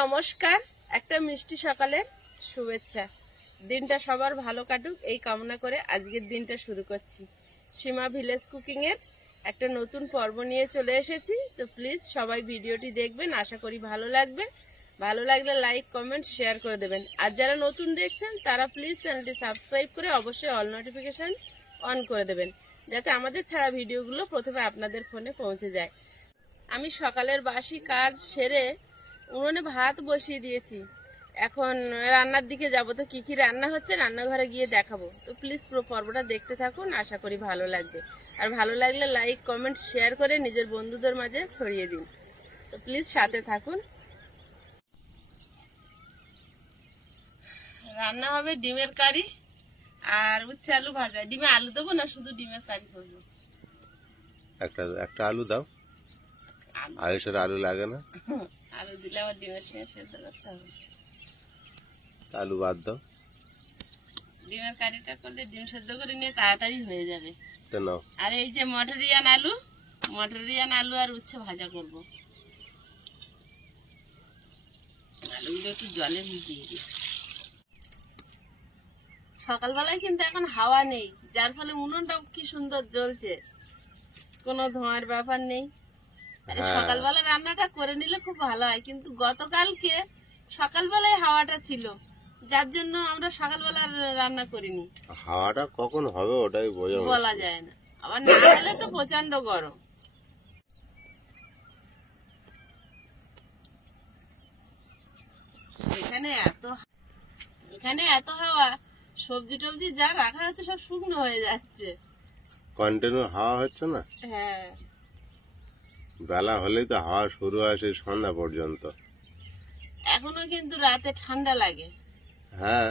নমস্কার, একটা মিষ্টি সকালের শুভেচ্ছা। দিনটা সবার ভালো কাটুক এই কামনা করে আজকের দিনটা শুরু করছি। সীমা ভিলেজ কুকিং এর একটা নতুন পর্ব নিয়ে চলে এসেছি। তো প্লিজ সবাই ভিডিওটি দেখবেন, আশা করি ভালো লাগবে। ভালো লাগলে লাইক, কমেন্ট, শেয়ার করে দেবেন। আর যারা নতুন দেখছেন তারা প্লিজ চ্যানেলটি সাবস্ক্রাইব করে অবশ্যই অল নোটিফিকেশন অন করে দেবেন, যাতে আমাদের ছাড়া ভিডিওগুলো প্রথমে আপনাদের ফোনে পৌঁছে যায়। আমি সকালের বাসি কাজ সেরে উনুনে ভাত বসিয়ে দিয়েছি। এখন রান্নার দিকে যাব। তো কি কি রান্না হচ্ছে রান্নাঘরে গিয়ে দেখাবো। তো প্লিজ পুরো পর্বটা দেখতে থাকুন, আশা করি ভালো লাগবে। আর ভালো লাগলে লাইক, কমেন্ট, শেয়ার করে নিজের বন্ধুদের মাঝে ছড়িয়ে দিন। তো প্লিজ সাথে থাকুন। রান্না হবে ডিমের কারি আর উচ্ছে আলু ভাজা। ডিমে আলু দেবো না, শুধু ডিমের কারি করবো। একটা আলু দাও। আয়েশের আলু লাগে না। আলু দিলে আবার ডিমের সঙ্গে সেদ্ধ করতে হবে। আলু বাদ দাও। ডিমের কারিটা করলে ডিম সেদ্ধ করে নিয়ে তাড়াতাড়ি হয়ে যাবে। নাও। আর এই যে মটরিয়ান আলু আর উচ্ছে ভাজা করবো। আলুগুলো একটু জলে ভিজিয়ে দিই। সকালবেলায় কিন্তু এখন হাওয়া নেই, যার ফলে উনুনটাও কি সুন্দর জ্বলছে, কোনো ধোঁয়ার ব্যাপার নেই। সকালবেলা রান্নাটা করে নিলে খুব ভালো হয়, কিন্তু গতকালকে সকালবেলায় হাওয়াটা ছিল, যার জন্য আমরা সকালবেলা রান্না করিনি। হাওয়াটা কখন হবে ওটাই বলা যায় না, আবার না হলে তো প্রচন্ড গরম। এখানে এত হাওয়া, সবজি টবজি যা রাখা হচ্ছে সব শুকনো হয়ে যাচ্ছে। কন্টিনিউ হাওয়া হচ্ছে না। হ্যাঁ, বেলা হলেই তো হাওয়া শুরু হয় সেই সন্ধ্যা পর্যন্ত। এখনো কিন্তু রাতে ঠান্ডা লাগে। হ্যাঁ,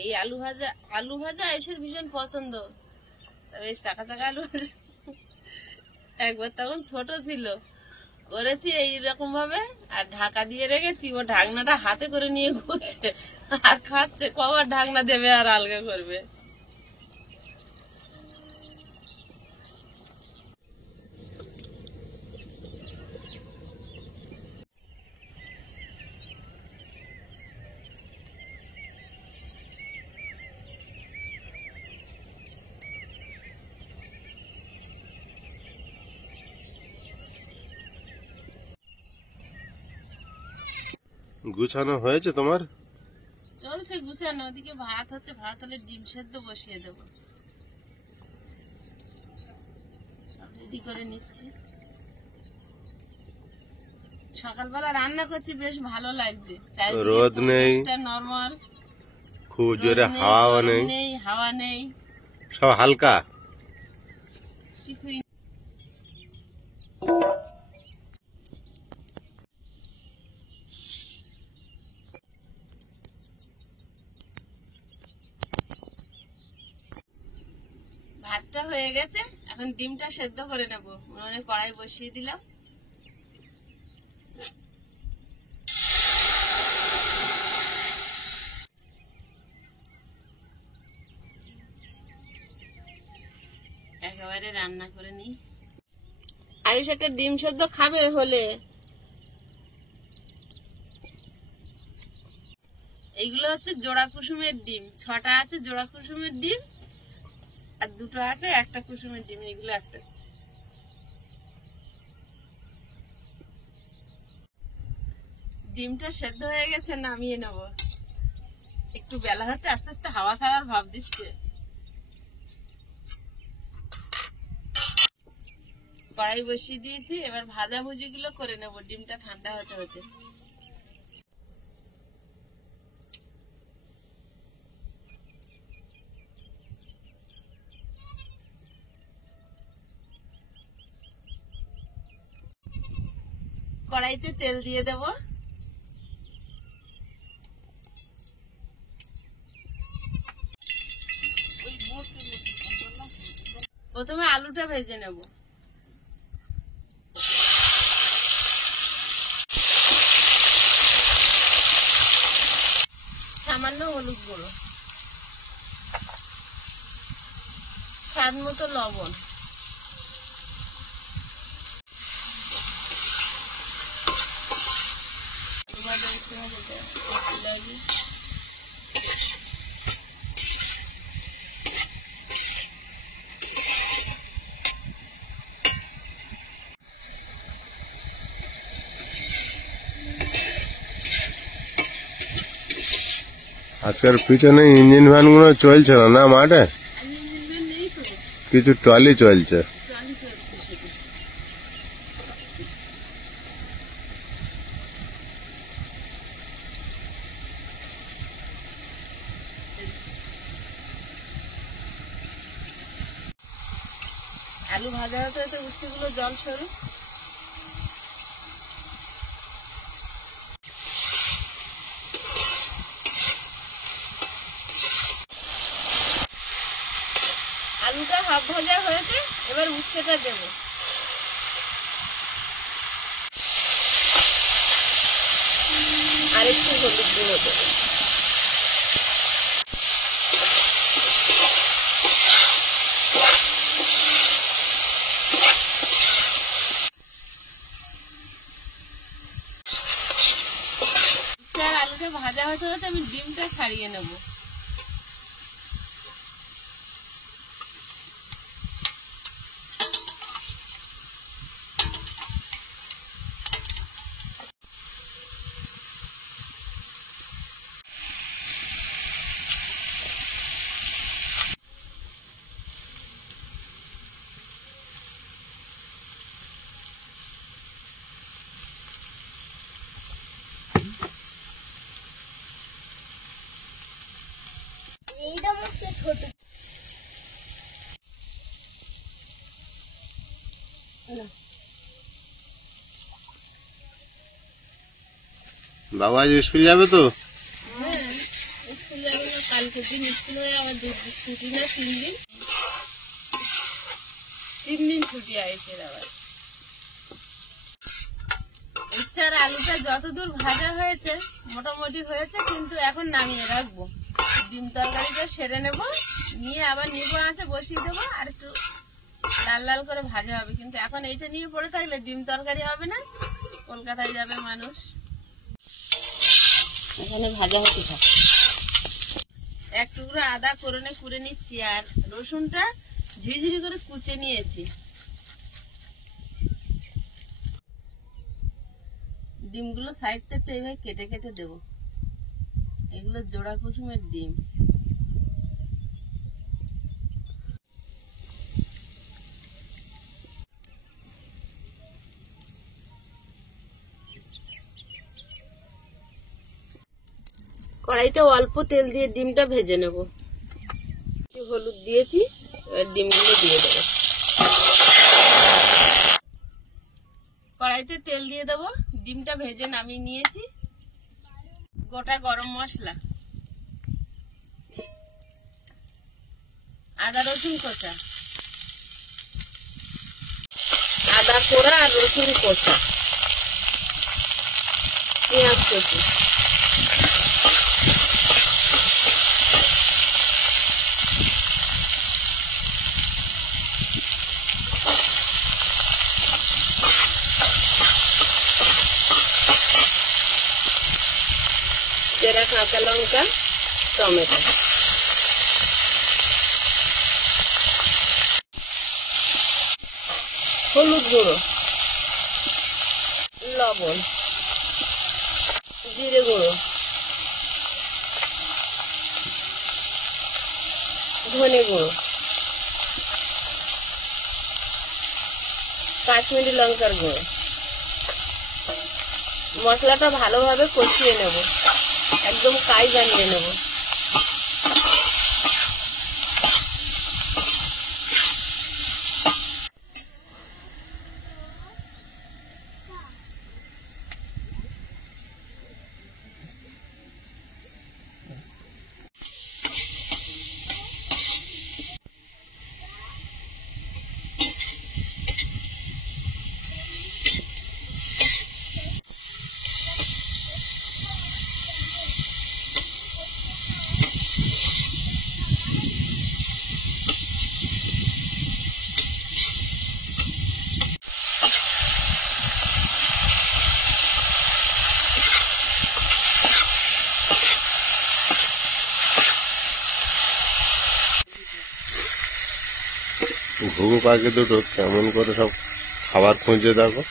এই আলু ভাজা আয়েশের ভীষণ পছন্দ। তবে এই চাকা চাকা আলু ভাজা একবার তখন ছোট ছিল, করেছি এইরকম ভাবে আর ঢাকা দিয়ে রেখেছি। ও ঢাকনাটা হাতে করে নিয়ে ঘুরছে আর খাচ্ছে। কবার ঢাকনা দেবে আর আলগা করবে। গুছানো হয়েছে তোমার? চলছে গুছানো। ওদিকে ভাত হচ্ছে, ভাত হলে ডিম সেদ্ধ বসিয়ে দেবো। সব রেডি করে নিচ্ছি। সকালবেলা রান্না করছি, বেশ ভালো লাগছে। রোদ নেই, নরমাল, খুব জোরে হাওয়া নেই, হাওয়া নেই, সব হালকা। কিছুই ভাতটা হয়ে গেছে, এখন ডিমটা সেদ্ধ করে নেবো। উনুনে কড়াই বসিয়ে দিলাম। একেবারে রান্না করে নিই। আয়ুষ একটা ডিম সেদ্ধ খাবে হলে। এইগুলো হচ্ছে জোড়া কুসুমের ডিম। 6টা আছে জোড়া কুসুমের ডিম, আর 2টো আছে একটা কুসুমের ডিম। এগুলো একটা। ডিমটা সেদ্ধ হয়ে গেছে, নামিয়ে নেব। একটু বেলা হচ্ছে, আস্তে আস্তে হাওয়া ছাড়ার ভাব দিচ্ছে। কড়াই বসিয়ে দিয়েছি, এবার ভাজাভুজি গুলো করে নেব। ডিমটা ঠান্ডা হতে হতে কড়াইতে তেল দিয়ে দেব। প্রথমে আলুটা ভেজে নেব। সামান্য হলুদ গুঁড়ো, স্বাদ মতো লবণ, আজকের পিছনে ইঞ্জিন ভ্যান গুলো চলছে না না মাঠে, কিছু ট্রলি চলছে। আলু ভাজা হতে হতে উচ্ছেগুলো জল সরু। আলুটা হাফ ভাজা হয়েছে, এবার উচ্ছেটা দেব। আরেকটু হলুদ গুঁড়ো দেব। আলুটা ভাজা হতে হতে আমি ডিমটা ছাড়িয়ে নেব। বাবা আজ স্কুল যাবে তো? স্কুল যাবে না, কালকের দিন স্কুল হয়ে আবার ছুটি না, 3 দিন ছুটি আছে আবার। উচ্ছে আর আলুটা যতদূর ভাজা হয়েছে মোটামুটি হয়েছে, কিন্তু এখন নামিয়ে রাখবো। ডিম তরকারিটা সেরে নেব, নিয়ে আবার নিবো আঁচে বসিয়ে দেবো, আর একটু লাল লাল করে ভাজা হবে। কিন্তু এখন এইটা নিয়ে পড়ে থাকলে ডিম তরকারি হবে না, কলকাতায় যাবে মানুষ। এখানে ভাজা হতে থাকে। এক টুকরো আদা কুড়ে নিচ্ছি, আর রসুনটা ঝিঝিরি করে কুচে নিয়েছি। ডিমগুলো সাইড থেকে এইভাবে কেটে কেটে দেব। এগুলো জোড়া কুসুমের ডিম। কড়াইতে অল্প তেল দিয়ে ডিমটা ভেজে নেব। হলুদ দিয়েছি, এবার ডিমগুলো দিয়ে দেবো। কড়াইতে তেল দিয়ে দেবো, ডিমটা ভেজে নামিয়ে নিয়েছি। গোটা গরম মশলা, আদা রসুন কষা, আদা কোড়া আর রসুন কষা, পেঁয়াজ কষি, চেরা কাঁচা লঙ্কা, টমেটো, হলুদ গুঁড়ো, লবণ, জিরে গুঁড়ো, ধনে গুঁড়ো, কাশ্মীরি লঙ্কার গুঁড়ো। মশলাটা ভালোভাবে কষিয়ে নেব, একদম কাই বানিয়ে নেব। ঘুঘু পাখি দুটো কেমন করে সব খাবার খুঁজে দেখো,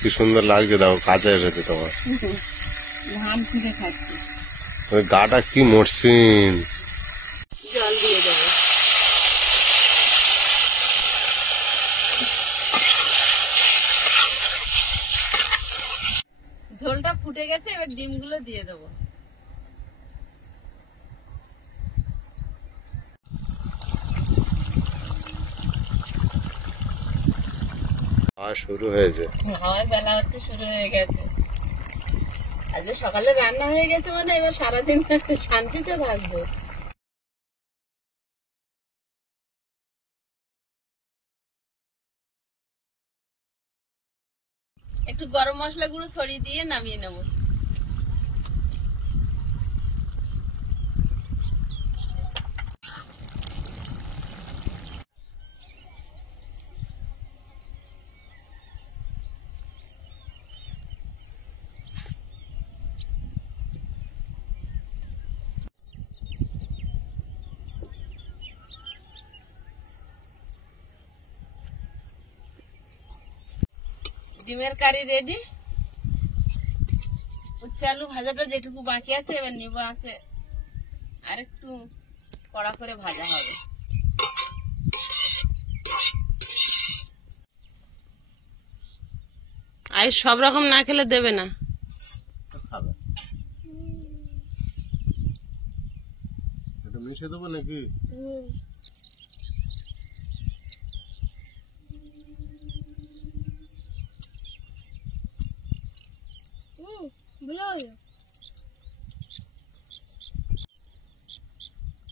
কি সুন্দর লাগছে দেখো, কাছে এসেছে তোমার। ধান খুঁজে খাচ্ছে। ওই গাটা কি মসৃণ। জল দিয়ে দেবো। ঝোলটা ফুটে গেছে, এবার ডিমগুলো দিয়ে দেবো। খাওয়া শুরু হয়েছে। খাওয়ার বেলা হচ্ছে, শুরু হয়ে গেছে। আজকে সকালে রান্না হয়ে গেছে মানে এবার সারাদিন শান্তিতে থাকবো। একটু গরম মশলা গুঁড়ো ছড়িয়ে দিয়ে নামিয়ে নেব। ডিমের কারি রেডি। উচ্ছে আলু ভাজাটা যেটুকু বাকি আছে এবার নিব আছে, আর একটু কড়া করে ভাজা হবে। আর সব রকম না খেলে দেবে না। খাবে এটা মিশে দেবো নাকি?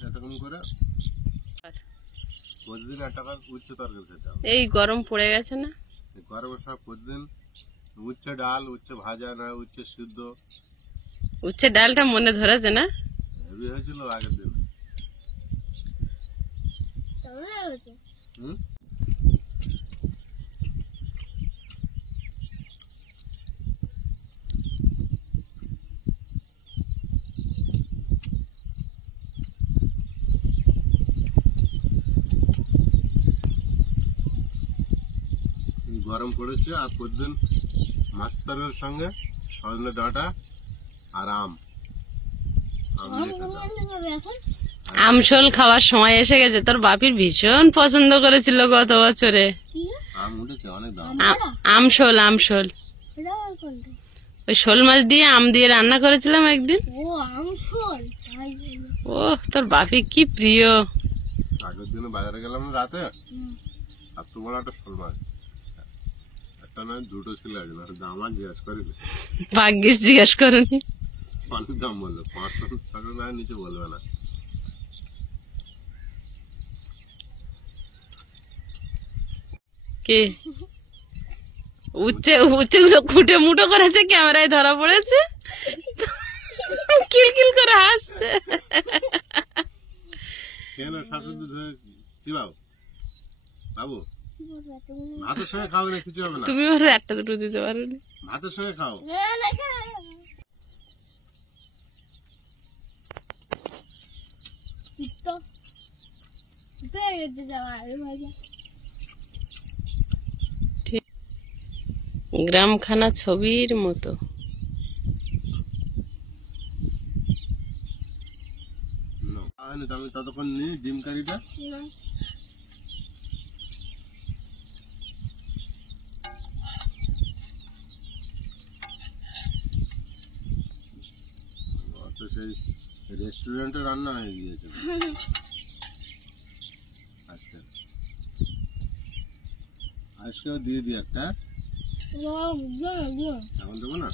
এরকম করে প্রতিদিন একটা করে উচ্ছে তরকারি খেতে হবে। এই গরম পড়ে গেছে না, গরমের সময় প্রতিদিন উচ্ছে ডাল, উচ্ছে ভাজা, না উচ্ছে সিদ্ধ। উচ্ছে ডালটা মনে ধরেছে না? হেভি হয়েছিল আগের দিন। হুম? গরম পড়েছে আর প্রতিদিন মাছ তরকারির সঙ্গে সজনে ডাঁটা আর আম দিয়ে খেতে হবে। আমশোল খাওয়ার সময় এসে গেছে। তোর বাপির ভীষণ পছন্দ করেছিল গত বছরে। আম উঠেছে অনেক দাম। আমশোল, আমশোল ওই শোল মাছ দিয়ে আম দিয়ে রান্না করেছিলাম একদিন। ও তোর বাপি কি প্রিয়। আগের দিনে বাজারে গেলাম না রাতে, আর তোমার একটা শোল মাছ, একটা নয় দুটো ছিল, একজন দাম আর জিজ্ঞাসা করিনি। ভাগ্যিস জিজ্ঞেস করনি। অনেক দাম বললো, 500 টাকা না নিচে বলবে না। কে উচ্ছে গুলো খুঁটে মুটো করেছে, ক্যামেরায় ধরা পড়েছে, কিলকিল করে হাসছে। কেন শাশুড়ি ধরে চিবাও বাবু, ভাতের সঙ্গে খাও না, কিছু হবে না। তুমি ওর একটা দুটো দিতে পারো না। ভাতের সঙ্গে খাও। গ্রামখানা ছবির মতো। আমি ততক্ষণ নিই ডিম কারিটা। সেই রেস্টুরেন্টে রান্না হয়ে গিয়েছে আজকে। আজকেও দিয়ে দিই একটা। এখন দেবো না।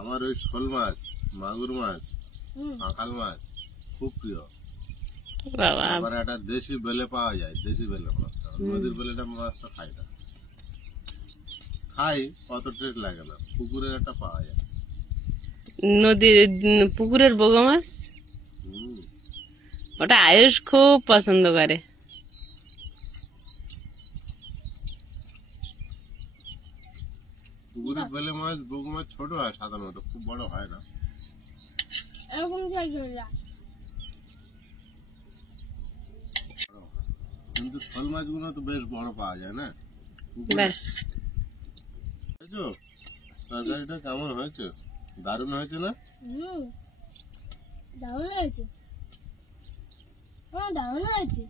আমার ওই শোল মাছ, মাগুর মাছ, কাঁকাল মাছ খুব প্রিয়। আবার একটা দেশি বেলে পাওয়া যায়, দেশি বেলে মাছটা, নদীর বেলেটা মাছটা খাই না, খাই অত টেস্ট লাগে না। পুকুরের একটা পাওয়া যায়, নদীর পুকুরের বগা মাছ, ওটা আয়ুষ খুব পছন্দ করে। পুকুরের বেলে মাছ, বগু মাছ ছোট হয় সাধারণত, খুব বড় হয় না। কিন্তু শোল মাছগুলো তো বেশ বড় পাওয়া যায় না পুকুরে। ব্যাস বুঝেছো তরকারিটা কেমন হয়েছে? দারুণ হয়েছে না? দারুণ হয়েছে। হ্যাঁ দারুণ হয়েছে।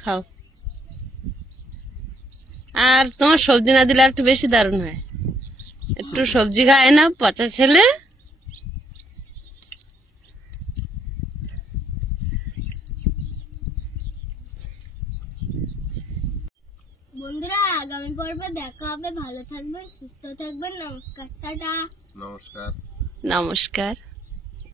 খাও। আর তোমার সবজি না দিলে আর একটু বেশি দারুণ হয়। একটু সবজি খায় না পচা ছেলে। বন্ধুরা আগামী পর্বে দেখা হবে। ভালো থাকবেন, সুস্থ থাকবেন। নমস্কার, টাটা। নমস্কার। নমস্কার।